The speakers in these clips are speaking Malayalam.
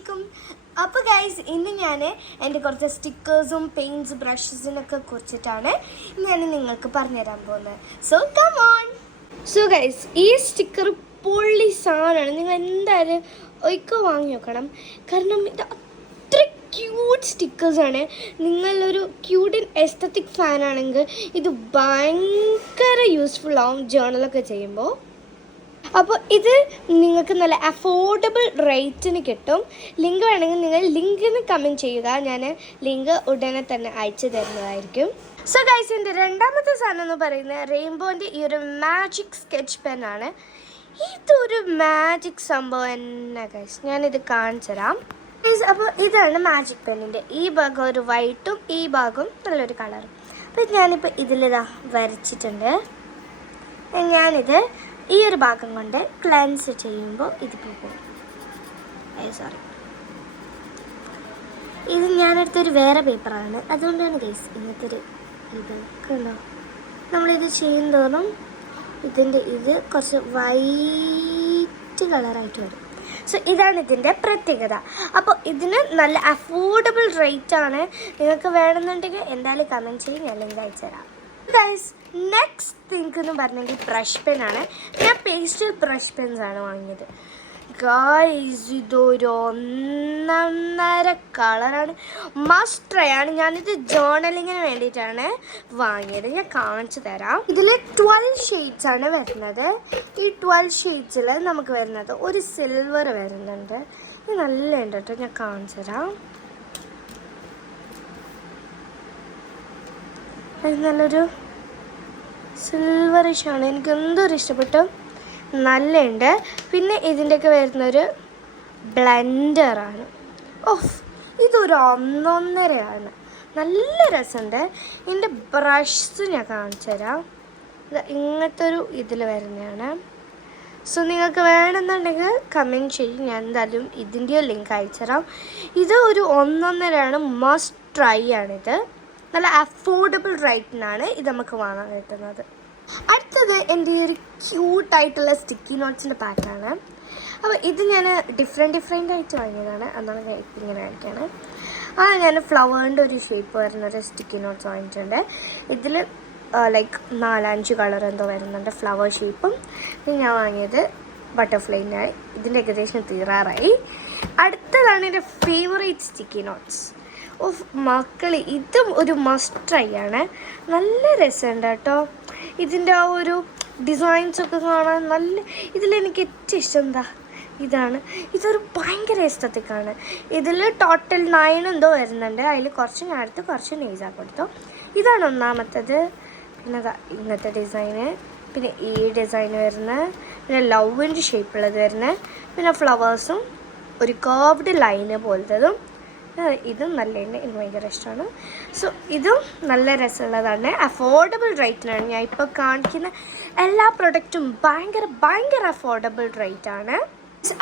അസ്സലാമലൈക്കും. അപ്പോൾ ഗൈസ്, ഇന്ന് ഞാൻ എൻ്റെ കുറച്ച് സ്റ്റിക്കേഴ്സും പെയിൻറ്റ്സ് ബ്രഷസിനൊക്കെ കുറിച്ചിട്ടാണ് ഞാൻ നിങ്ങൾക്ക് പറഞ്ഞുതരാൻ പോകുന്നത്. So come on. So guys, ഈ സ്റ്റിക്കർ പൊള്ളി സാധനമാണ്. നിങ്ങൾ എന്തായാലും ഒരിക്കൽ വാങ്ങി നോക്കണം. കാരണം ഇത് അത്ര ക്യൂട്ട് സ്റ്റിക്കേഴ്സാണ്. നിങ്ങളൊരു ക്യൂട്ട് ആൻഡ് എസ്തറ്റിക് ഫാനാണെങ്കിൽ ഇത് ഭയങ്കര യൂസ്ഫുൾ ആവും ജേർണലൊക്കെ ചെയ്യുമ്പോൾ. അപ്പോൾ ഇത് നിങ്ങൾക്ക് നല്ല അഫോർഡബിൾ റേറ്റിന് കിട്ടും. ലിങ്ക് വേണമെങ്കിൽ നിങ്ങൾ ലിങ്കിന് കമൻറ്റ് ചെയ്യുക. ഞാൻ ലിങ്ക് ഉടനെ തന്നെ അയച്ചു തരുന്നതായിരിക്കും. സോ ഗൈസ്, എൻ്റെ രണ്ടാമത്തെ സാധനം എന്ന് പറയുന്നത് റെയിൻബോൻ്റെ ഈ ഒരു മാജിക് സ്കെച്ച് പെന്നാണ്. ഇതൊരു മാജിക് സംഭവം തന്നെ ഗൈസ്. ഞാനിത് കാണിച്ചു തരാം ഗൈസ്. അപ്പോൾ ഇതാണ് മാജിക് പെന്നിൻ്റെ ഈ ഭാഗം ഒരു വൈറ്റും ഈ ഭാഗം നല്ലൊരു കളറും. അപ്പോൾ ഞാനിപ്പോൾ ഇതിലിതാ വരച്ചിട്ടുണ്ട്. ഞാനിത് ഈ ഒരു ഭാഗം കൊണ്ട് ക്ലെൻസ് ചെയ്യുമ്പോൾ ഇത് പോകും. സോറി, ഇത് ഞാനെടുത്തൊരു വേറെ പേപ്പറാണ്, അതുകൊണ്ടാണ് ഗൈസ് ഇങ്ങനത്തെ ഒരു ഇത് കണ്ടോ. നമ്മളിത് ചെയ്യും തോറും ഇതിൻ്റെ ഇത് കുറച്ച് വൈറ്റ് കളറായിട്ട് വരും. സോ ഇതാണ് ഇതിൻ്റെ പ്രത്യേകത. അപ്പോൾ ഇതിന് നല്ല അഫോർഡബിൾ റേറ്റാണ്. നിങ്ങൾക്ക് വേണമെന്നുണ്ടെങ്കിൽ എന്തായാലും കമൻറ്റ് ചെയ്യും, ഞാൻ ലിങ്ക് അയച്ചു തരാം. ഗൈസ്, നെക്സ്റ്റ് തിങ്ക് എന്ന് പറഞ്ഞെങ്കിൽ ബ്രഷ് പെന്നാണ്. ഞാൻ പേസ്റ്റൽ ബ്രഷ് പെൻസാണ് വാങ്ങിയത്. ഗൈസ്, ഇതൊരു ഒന്നൊന്നര കളറാണ്. മസ്റ്റ് ട്രൈ ആണ്. ഞാനിത് ജേർണലിങ്ങിന് വേണ്ടിയിട്ടാണ് വാങ്ങിയത്. ഞാൻ കാണിച്ചു തരാം. ഇതിൽ 12 ഷെയ്ഡ്സ് ആണ് വരുന്നത്. ഈ 12 ഷെയ്ഡ്സിൽ നമുക്ക് വരുന്നത് ഒരു സിൽവർ വരുന്നുണ്ട്. ഇത് നല്ല ഉണ്ട് കേട്ടോ. ഞാൻ കാണിച്ചു തരാം. ഇത് നല്ലൊരു സിൽവറിഷാണ്. എനിക്ക് എന്തൊരു ഇഷ്ടപ്പെട്ടു. നല്ലുണ്ട്. പിന്നെ ഇതിൻ്റെയൊക്കെ വരുന്നൊരു ബ്ലെൻഡറാണ്. ഓഫ്, ഇതൊരു ഒന്നൊന്നരയാണ്. നല്ല രസമുണ്ട്. ഇതിൻ്റെ ബ്രഷ് ഞാൻ കാണിച്ചു തരാം. ഇങ്ങനത്തെ ഒരു ഇതിൽ വരുന്നതാണ്. സോ നിങ്ങൾക്ക് വേണമെന്നുണ്ടെങ്കിൽ കമൻറ്റ് ചെയ്യും, ഞാൻ എന്തായാലും ഇതിൻ്റെ ലിങ്ക് അയച്ചു തരാം. ഇത് ഒരു ഒന്നൊന്നരയാണ്. മസ്റ്റ് ട്രൈ ആണിത്. നല്ല അഫോർഡബിൾ റേറ്റിനാണ് ഇത് നമുക്ക് വാങ്ങാൻ കിട്ടുന്നത്. അടുത്തത് എൻ്റെ ഒരു ക്യൂട്ടായിട്ടുള്ള സ്റ്റിക്കി നോട്ട്സിൻ്റെ പാക്കാണ്. അപ്പോൾ ഇത് ഞാൻ ഡിഫറെൻ്റ് ആയിട്ട് വാങ്ങിയതാണ്. അതാണ് ഞാൻ ഇപ്പം ഇങ്ങനെ കാണിക്കുകയാണ്. ഞാൻ ഫ്ലവറിൻ്റെ ഒരു ഷേപ്പ് വരുന്നൊരു സ്റ്റിക്കി നോട്ട്സ് വാങ്ങിയിട്ടുണ്ട്. ഇതിൽ ലൈക്ക് 4-5 കളർ എന്തോ വരുന്നുണ്ട് ഫ്ലവർ ഷേപ്പും. പിന്നെ ഞാൻ വാങ്ങിയത് ബട്ടർഫ്ലൈനായി. ഇതിൻ്റെ ഏകദേശം തീരാറായി. അടുത്തതാണ് എൻ്റെ ഫേവറേറ്റ് സ്റ്റിക്കി നോട്ട്സ്. ഓഫ് മക്കളെ, ഇതും ഒരു മസ്റ്റ് ട്രൈ ആണ്. നല്ല രസമുണ്ട് കേട്ടോ. ഇതിൻ്റെ ആ ഒരു ഡിസൈൻസൊക്കെ കാണാൻ നല്ല. ഇതിലെനിക്ക് ഏറ്റവും ഇഷ്ടം എന്താ ഇതാണ്. ഇതൊരു ഭയങ്കര എസ്തറ്റിക്കാണ്. ഇതിൽ ടോട്ടൽ 9 എന്തോ വരുന്നുണ്ട്. അതിൽ കുറച്ച് ഞാൻ എടുത്ത് കുറച്ച് നെയ്സാക്കി കൊടുത്തു. ഇതാണ് ഒന്നാമത്തത്. പിന്നെ ഇങ്ങനത്തെ ഡിസൈന്, പിന്നെ ഈ ഡിസൈൻ വരുന്നത്, പിന്നെ ലവിൻ്റെ ഷേപ്പുള്ളത് വരുന്നത്, പിന്നെ ഫ്ലവേഴ്സും ഒരു കർവ്ഡ് ലൈന് പോലത്തതും. ഇതും നല്ലതാണ്. എനിക്ക് ഭയങ്കര ഇഷ്ടമാണ്. സോ ഇതും നല്ല രസമുള്ളതാണ്. അഫോർഡബിൾ റേറ്റിനാണ്. ഞാൻ ഇപ്പോൾ കാണിക്കുന്ന എല്ലാ പ്രൊഡക്റ്റും ഭയങ്കര അഫോർഡബിൾ റേറ്റാണ്.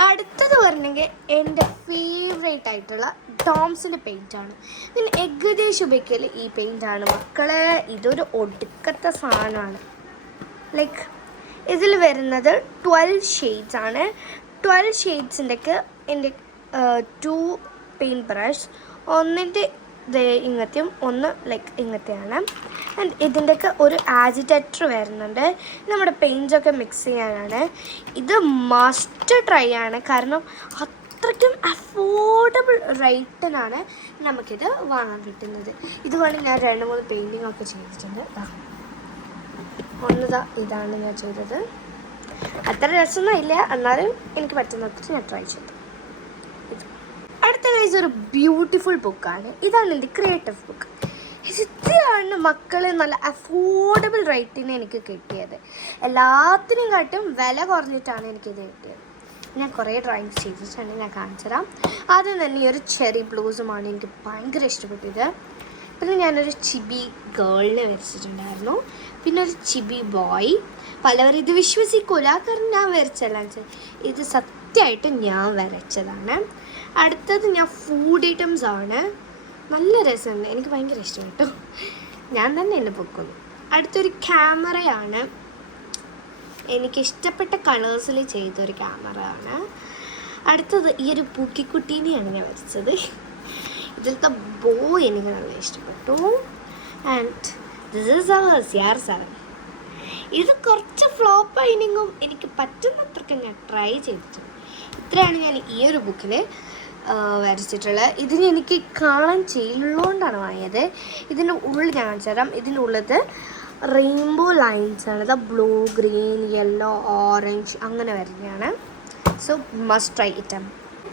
അടുത്തത് പറഞ്ഞെങ്കിൽ എൻ്റെ ഫേവറേറ്റ് ആയിട്ടുള്ള ഡോംസിൻ്റെ പെയിൻറ്റാണ്. പിന്നെ ഏകദേശം ഉപയോഗിക്കൽ ഈ പെയിൻറ്റാണ് മക്കളെ. ഇതൊരു ഒടുക്കത്തെ സാധനമാണ്. ലൈക്ക് ഇതിൽ വരുന്നത് 12 ഷെയ്ഡ്സ് ആണ്. 12 ഷെയ്ഡ്സിൻ്റെയൊക്കെ എൻ്റെ 2 പെയിൻറ്റ് ബ്രഷ്, ഒന്നിൻ്റെ ഇങ്ങനത്തെയും ഒന്ന് ലൈക്ക് ഇങ്ങനത്തെയാണ്. ആൻഡ് ഇതിൻ്റെയൊക്കെ ഒരു ആജിറ്റേറ്റർ വരുന്നുണ്ട്. നമ്മുടെ പെയിൻറ്റൊക്കെ മിക്സ് ചെയ്യാനാണ്. ഇത് മസ്റ്റ് ട്രൈ ആണ്. കാരണം അത്രയ്ക്കും അഫോർഡബിൾ റേറ്റിനാണ് നമുക്കിത് വാങ്ങാൻ കിട്ടുന്നത്. ഇതുപോലെ ഞാൻ 2-3 പെയിൻറ്റിംഗ് ഒക്കെ ചെയ്തിട്ടുണ്ട്. ഇതാണ് ഞാൻ ചെയ്തത്. അത്ര രസമൊന്നും ഇല്ല, എന്നാലും എനിക്ക് പറ്റുന്നത്ര ഞാൻ ട്രൈ ചെയ്തു. അടുത്ത കേസ് ഒരു ബ്യൂട്ടിഫുൾ ബുക്കാണ്. ഇതാണ് എൻ്റെ ക്രിയേറ്റീവ് ബുക്ക്. ഇതാണ് മക്കളെ നല്ല അഫോർഡബിൾ റേറ്റിന് എനിക്ക് കിട്ടിയത്. എല്ലാത്തിനും കാട്ടും വില കുറഞ്ഞിട്ടാണ് എനിക്കിത് കിട്ടിയത്. ഞാൻ കുറേ ഡ്രോയിങ്സ് ചെയ്തിട്ടാണ്. ഞാൻ കാണിച്ചു തരാം. ആദ്യം തന്നെ ഈ ഒരു ചെറി ബ്ലൂസുമാണ് എനിക്ക് ഭയങ്കര ഇഷ്ടപ്പെട്ടത്. പിന്നെ ഞാനൊരു ചിബി ഗേളിനെ വരച്ചിട്ടുണ്ടായിരുന്നു. പിന്നെ ഒരു ചിബി ബോയ്. പലവരും ഇത് വിശ്വസിക്കൂല, കാരണം ഞാൻ വരച്ചല്ല. ഇത് സത്യമായിട്ട് ഞാൻ വരച്ചതാണ്. അടുത്തത് ഞാൻ ഫുഡ് ഐറ്റംസ് ആണ്. നല്ല രസമുണ്ട്. എനിക്ക് ഭയങ്കര ഇഷ്ടപ്പെട്ടു. ഞാൻ തന്നെ എന്നെ പൊക്കുന്നു. അടുത്തൊരു ക്യാമറയാണ്. എനിക്കിഷ്ടപ്പെട്ട കളേഴ്സിൽ ചെയ്തൊരു ക്യാമറ ആണ്. അടുത്തത് ഈ ഒരു പൂക്കിക്കുട്ടീനെയാണ് ഞാൻ വരച്ചത്. ഇതിലത്തെ ബോ എനിക്ക് നല്ല ഇഷ്ടപ്പെട്ടു. And this is our CR7. ഇത് കുറച്ച് ഫ്ലോപ്പ് ആയിനെങ്കിലും എനിക്ക് പറ്റുന്നത്രയ്ക്ക് ഞാൻ ട്രൈ ചെയ്തിട്ടുണ്ട്. ഇത്രയാണ് ഞാൻ ഈ ഒരു ബുക്കിൽ വരച്ചിട്ടുള്ളത്. ഇതിന് എനിക്ക് കാണാൻ ചെയ്യുള്ളതുകൊണ്ടാണ് വാങ്ങിയത്. ഇതിൻ്റെ ഉള്ളിൽ ഞാൻ കാണിച്ചു തരാം. ഇതിൻ്റെ ഉള്ളത് റെയിൻബോ ലൈൻസാണ്. ഇത് ബ്ലൂ, ഗ്രീൻ, യെല്ലോ, ഓറഞ്ച് അങ്ങനെ വരുന്നതാണ്. So must try item.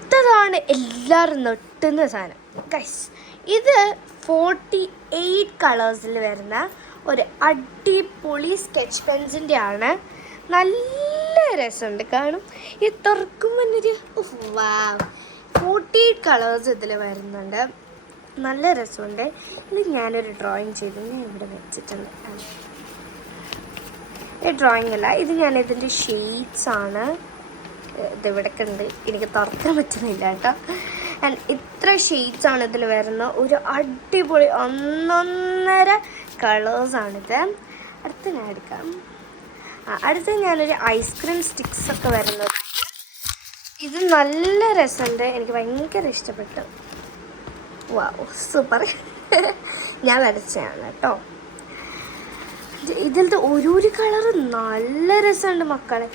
ഇതാണ് എല്ലാവരും നെട്ടുന്ന സാധനം ഗൈസ്. ഇത് 48 കളേഴ്സിൽ വരുന്ന ഒരു അടിപൊളി സ്കെച്ച് പെൻസിൻ്റെ ആണ്. നല്ല രസമുണ്ട് കാണും. ഇത് തുറക്കുമ്പോൾ ഒരു 48 കളേഴ്സ് ഇതിൽ വരുന്നുണ്ട്. നല്ല രസമുണ്ട്. ഇത് ഞാനൊരു ഡ്രോയിങ് ചെയ്തു, ഞാൻ ഇവിടെ വെച്ചിട്ടുണ്ട്. ഈ ഡ്രോയിങ് അല്ല, ഇത് ഞാനിതിൻ്റെ ഷെയ്ഡ്സാണ്. ഇതിവിടൊക്കെ ഉണ്ട്, എനിക്ക് തുറക്കാൻ പറ്റുന്നില്ല കേട്ടോ. ആൻഡ് ഇത്ര ഷെയ്ഡ്സാണ് ഇതിൽ വരുന്ന ഒരു അടിപൊളി 1.5 കളേഴ്സാണിത്. അടുത്ത് ഞാൻ എടുക്കാം. അടുത്ത് ഞാനൊരു ഐസ്ക്രീം സ്റ്റിക്സൊക്കെ വരുന്നത്. ഇത് നല്ല രസമുണ്ട്, എനിക്ക് ഭയങ്കര ഇഷ്ടപ്പെട്ടു. Wow super. ഞാൻ വരച്ചതാണ് കേട്ടോ. ഇതിലത്തെ ഒരു കളറ് നല്ല രസമുണ്ട് മക്കളെ.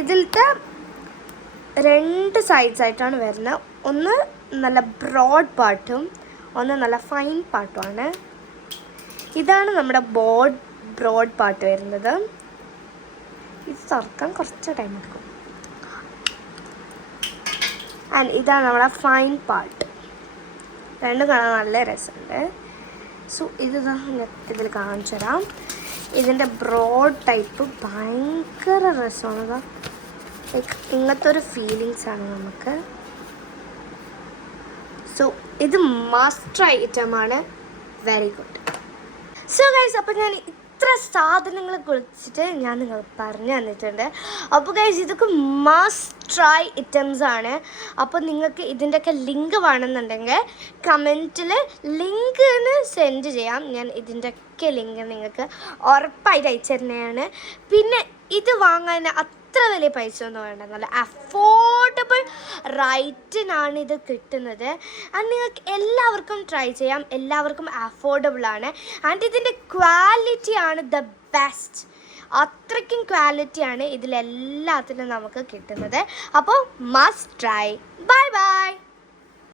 ഇതിലത്തെ 2 സൈഡ്സ് ആയിട്ടാണ് വരുന്നത്. ഒന്ന് നല്ല ബ്രോഡ് പാർട്ടും ഒന്ന് നല്ല ഫൈൻ പാർട്ടുമാണ്. ഇതാണ് നമ്മുടെ ബ്രോഡ് പാർട്ട് വരുന്നത്. ഇത് തുറക്കാൻ കുറച്ച് ടൈം എടുക്കും. ആൻഡ് ഇതാണ് നമ്മുടെ ഫൈൻ പാർട്ട്. രണ്ടും കാണാൻ നല്ല രസമുണ്ട്. സോ ഇത് ഇതിൽ കാണിച്ചു തരാം. ഇതിൻ്റെ ബ്രോഡ് ടൈപ്പ് ഭയങ്കര രസമാണ്. ലൈക്ക് ഇങ്ങനത്തെ ഒരു ഫീലിങ്സാണ് നമുക്ക്. സോ ഇത് മസ്റ്റ് ട്രൈ ഐറ്റമാണ്. Very good. സോ ഗൈസ്, അപ്പോൾ ഞാൻ ഇത്ര സാധനങ്ങളെ കുറിച്ചിട്ട് ഞാൻ നിങ്ങൾക്ക് പറഞ്ഞു തന്നിട്ടുണ്ട്. അപ്പോൾ ഗൈസ്, ഇതൊക്കെ മസ്റ്റ് ട്രൈ ഐറ്റംസ് ആണ്. അപ്പോൾ നിങ്ങൾക്ക് ഇതിൻ്റെയൊക്കെ ലിങ്ക് വേണമെന്നുണ്ടെങ്കിൽ കമൻറ്റിൽ ലിങ്ക് സെൻഡ് ചെയ്യാം. ഞാൻ ഇതിൻ്റെയൊക്കെ ലിങ്ക് നിങ്ങൾക്ക് ഉറപ്പായിട്ട് അയച്ചു തരുന്നതാണ്. പിന്നെ ഇത് വാങ്ങാൻ അത്ര വലിയ പൈസ ഒന്നും വേണ്ട, നല്ല അഫോർഡബിൾ റൈറ്റിനാണ് ഇത് കിട്ടുന്നത്. ആൻഡ് നിങ്ങൾക്ക് എല്ലാവർക്കും ട്രൈ ചെയ്യാം, എല്ലാവർക്കും അഫോർഡബിൾ ആണ്. ആൻഡ് ഇതിൻ്റെ ക്വാളിറ്റി ആണ് ദ ബെസ്റ്റ്. അത്രയ്ക്കും ക്വാളിറ്റിയാണ് ഇതിലെല്ലാത്തിനും നമുക്ക് കിട്ടുന്നത്. അപ്പോൾ മസ്റ്റ് ട്രൈ. Bye bye.